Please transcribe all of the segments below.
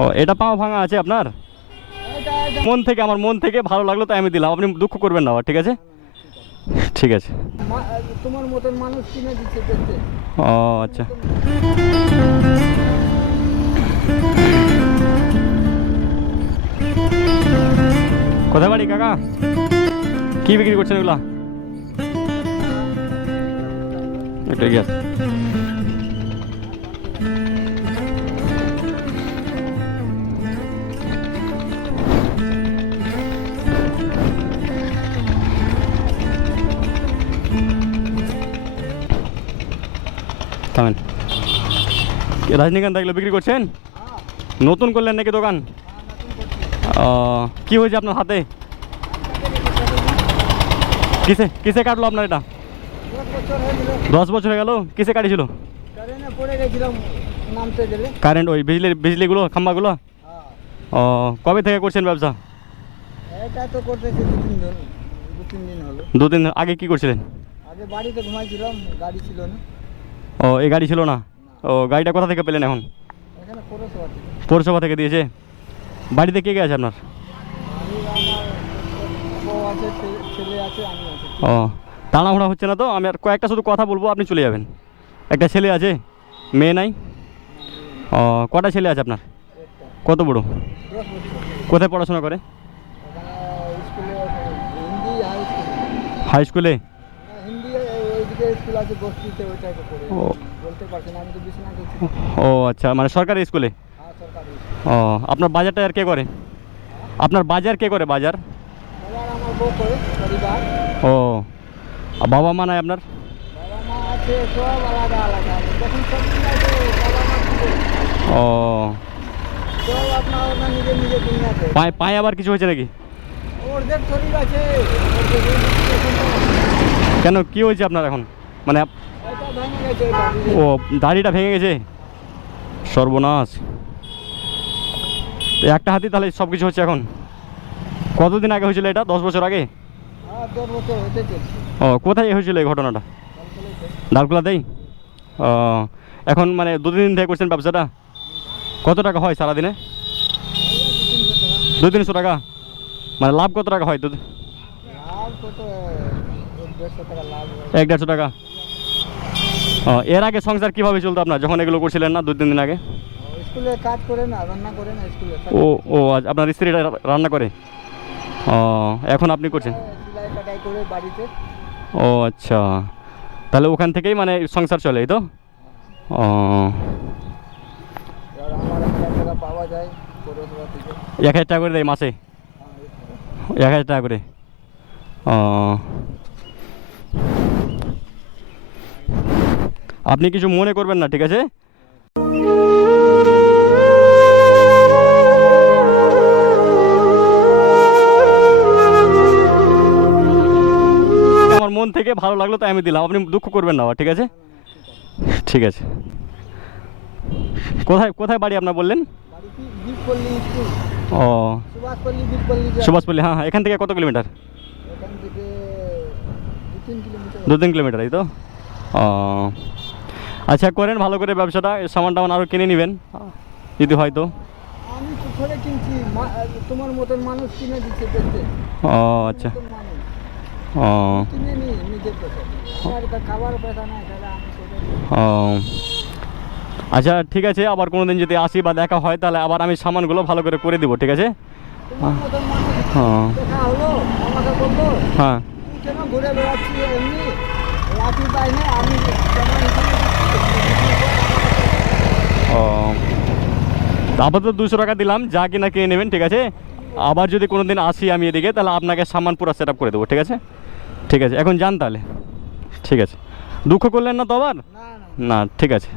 ও এটা পাও ভাঙা আছে আপনার? মন থেকে, আমার মন থেকে ভালো লাগলো তাই আমি দিলাম, আপনি দুঃখ করবেন না, ঠিক আছে? ঠিক আছে। তোমার মতন মানুষ কিনে দিচ্ছে দেখতে। ও আচ্ছা। কোথায় বাড়ি কাকা? কি বিক্রি করছেন এগুলা? এটা গ্যাস। থামেন। রজনীকান্ত এগুলো বিক্রি করছেন? নতুন করলেন নাকি দোকান? কি হয়েছে আপনার হাতে? কিসে কিসে কাটলো আপনার এটা? 10 বছর হয়ে গেল। কিসে কাটিছিল? কারেন্ট, ওই বিজলিগুলো, খাম্বাগুলো? ও কবে থেকে করছেন ব্যবসা? এটা তো করতেছি 2-3 দিন হলো। 2-3 দিন আগে কি করছিলেন? আগে বাড়িতে ঘুমাইছিলাম, গাড়ি ছিল না। ও এই গাড়ি ছিল না? ও গাড়িটা কোথা থেকে পেলেন এখন? এখানে পৌরসভা থেকে। পৌরসভা থেকে দিয়েছে? বাড়িতে কে কে আছে আপনার? ছেলে আছে, আমি আছি। ও তাড়াহুড়া হচ্ছে না তো? আমি আর কয়েকটা শুধু কথা বলবো, আপনি চলে যাবেন। একটা ছেলে আছে, মেয়ে নাই? ও কটা ছেলে আছে আপনার? কত বড়? 10 বছর। কোথায় পড়াশোনা করে? স্কুলে, হিন্দি হাই স্কুলে? হিন্দি ওইদিকে স্কুল আছে বস্তিতে, ওইটাকে পড়ে। ও বলতে পারছি না, আমি তো বিছনা করছি। ও আচ্ছা, মানে সরকারি স্কুলে? হ্যাঁ, সরকারি। ও আপনার বাজারটা আর কে করে? আপনার বাজার কে করে, বাজার? বাবার আমার বউ করে, পরিবার। ও আর বাবা মা নাই আপনার? বাবা মা আছে, সব আলাদা আলাদা। যখন সব আছে, বাবা মা কি করে? ও সব আপনার নিজের নিজের দুনিয়াতে। পায়ে আবার কিছু হয়েছে নাকি? ওদের শরীর আছে। কেন, কি হয়েছে আপনার এখন? মানে এটা ভেঙে গেছে। ও দাড়িটা ভেঙে গেছে? সর্বনাশ। তো একটা হাতি তাহলে সব কিছু হচ্ছে এখন? কতদিন আগে হয়েছিল এটা? 10 বছর আগে? হ্যাঁ, 10 বছর হতে চলছে। ও কোথায় হয়েছিল এই ঘটনাটা? ডালকুলাতেই? ও এখন মানে 2-3 দিন থেকে করছেন ব্যবসাটা? কত টাকা হয় সারাদিনে? 200-300 টাকা? মানে লাভ কত টাকা হয়? লাভ কত? 150 টাকা লাভ হয়। 1-150 টাকা? ও এর আগে সংসার কীভাবে চলতো আপনার, যখন এগুলো করছিলেন না 2-3 দিন আগে? স্কুলে কাজ করে না, রান্না করে না স্কুলে। ও ও আজ আপনার স্ত্রীটা রান্না করে? ও এখন আপনি করছেন? সেলাই কাটাই করে বাড়িতে। ও আচ্ছা, তাহলে ওখান থেকেই মানে সংসার চলে, এই তো? ও আর আমার 1000 টাকা পাওয়া যায় পৌরসভা থেকে। 1000 টাকা করে দেয় মাসে? 1000 টাকা করে? ও আপনি কিছু মনে করবেন না, ঠিক আছে? আমার মন থেকে ভালো লাগলো তাই আমি দিলাম, আপনি দুঃখ করবেন না, ঠিক আছে? ঠিক আছে। কোথায় কোথায় বাড়ি আপনার বললেন? বাড়ি কি বীরপল্লী স্কুল। ও সুভাষপল্লী, বীরপল্লী। সুভাষপল্লী, হ্যাঁ হ্যাঁ। এখান থেকে কত কিলোমিটার? এখান থেকে 2-3 কিলোমিটার। 2-3 কিলোমিটার, এই তো? ও আচ্ছা, করেন ভালো করে ব্যবসাটা, সামান টামান আরও কিনে নেবেন যদি হয় তো। আমি তো ধরে কিনছি, তোমার মতন মানুষ কিনে দিচ্ছে দেখতে। ও আচ্ছা। ও কিনে নি নিজের পয়সা। আমার তো খাবার পয়সা নাই, তাহলে আমি ও আচ্ছা ঠিক আছে, আবার কোনো দিন যদি আসি বা দেখা হয় তাহলে আবার আমি সামানগুলো ভালো করে করে দিব, ঠিক আছে? তোমার মতন মানুষ হ্যাঁ দেখা হলো, আমাকে বললো হ্যাঁ। তুই কেন ঘুরে বেড়াচ্ছি এমনি, রাখি পাই না, আমি ও আপাতত 200 টাকা দিলাম, যা কিনা কিনে নেবেন, ঠিক আছে? আবার যদি কোনো দিন আসি আমি এদিকে তাহলে আপনাকে সামান পুরো সেট আপ করে দেবো, ঠিক আছে? ঠিক আছে, এখন যান তাহলে। ঠিক আছে, দুঃখ করলেন না তো আবার? না না ঠিক আছে।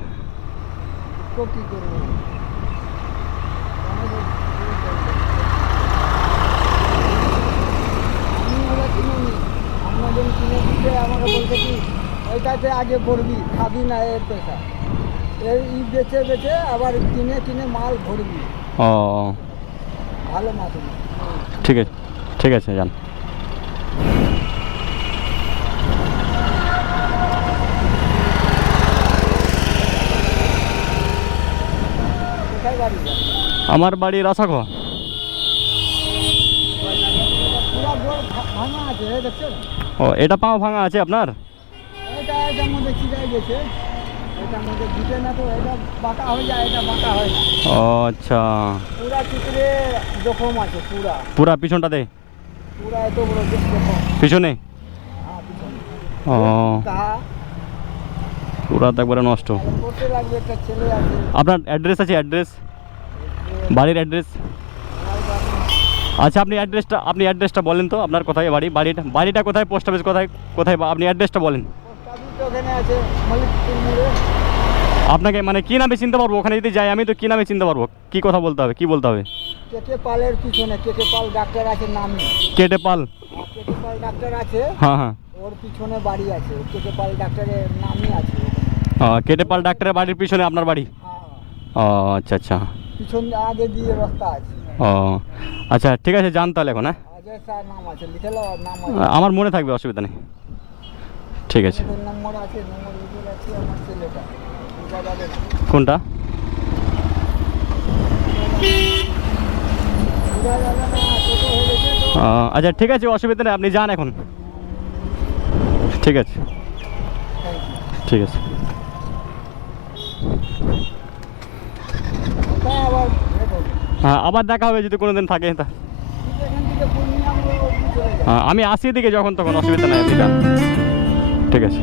তো কি করবো? আমি ওরা কিনে নি, আপনাদের কিনে দিতে আমাকে বলছে কি এইটাতে আগে ভরবি, খাবি না এর পয়সা। এই বেচে বেচে আবার কিনে কিনে মাল ভরবি। ও ভালো মাছ না। ঠিক আছে, ঠিক আছে, যান। কোথায় বাড়ি যান? আমার বাড়ি রাসাখোয়া। পুরা গোড় ভাঙা আছে, এই দেখছেন? ও, এটা পাও ভাঙা আছে আপনার? এটার মধ্যে চিরাই গেছে, এটার মধ্যে দিতে না তো এটা বাঁকা হয়ে যায়, এটা বাঁকা হয় না। ও আচ্ছা, পুরা চিত্রে জখম আছে, পুরা পুরা পিছনটাতে? পুরা এত বড় জখম। পিছনে? হ্যাঁ, পিছনে। ও, তা পুরা তো একবারে নষ্ট। করতে লাগবে, একটা ছেলে আছে। আপনার অ্যাড্রেস আছে? অ্যাড্রেস, বাড়ির অ্যাড্রেস? আচ্ছা, আপনি অ্যাড্রেসটা বলেন তো, আপনার কোথায় বাড়ি? বাড়িটা কোথায়? পোস্ট অফিস কোথায়? কোথায় আপনি অ্যাড্রেসটা বলেন। পোস্ট অফিস তো ওখানে আছে, মল্লিকপুর মোড়ে। আপনাকে মানে কী নামে চিনতে পারবো? ওখানে যদি যাই আমি তো কী নামে চিনতে পারবো? কী কথা বলতে হবে, কী বলতে হবে? কেকে পালের পিছনে, কেকে পাল ডাক্তার আছে নামে। কেটে পাল? কেকে পাল ডাক্তার আছে, হ্যাঁ হ্যাঁ, ওর পিছনে বাড়ি আছে, কেকে পাল ডাক্তারের নামই আছে। কেটে পাল ডাক্তারের বাড়ির পিছনে আপনার বাড়ি? হ্যাঁ, ও আচ্ছা আচ্ছা, পিছন আগে দিয়ে রাস্তা আছে। ও আচ্ছা, ঠিক আছে, যান তাহলে এখন। হ্যাঁ, অজয় স্যার নাম আছে, লিখে নাও, নাম আছে। আমার মনে থাকবে, অসুবিধা নেই। ঠিক আছে। আমাদের নম্বর আছে, নম্বর লিখে রাখছি, আমার ছেলেটা বুঝা যাবে না। কোনটা? বুঝা যাবে না, ছোটো হয়ে গেছে তো। আচ্ছা ঠিক আছে, অসুবিধা নেই, আপনি যান এখন। ঠিক আছে, ঠিক আছে। ওটা আবার দেখো, হ্যাঁ, আবার দেখা হবে যদি কোনো দিন থাকে তা। এখান থেকে পূর্ণিয়া মোড় অবধি চলে যায়। আমি আসি দিকে যখন তখন, অসুবিধা নাই, আপনি যান। ঠিক আছে।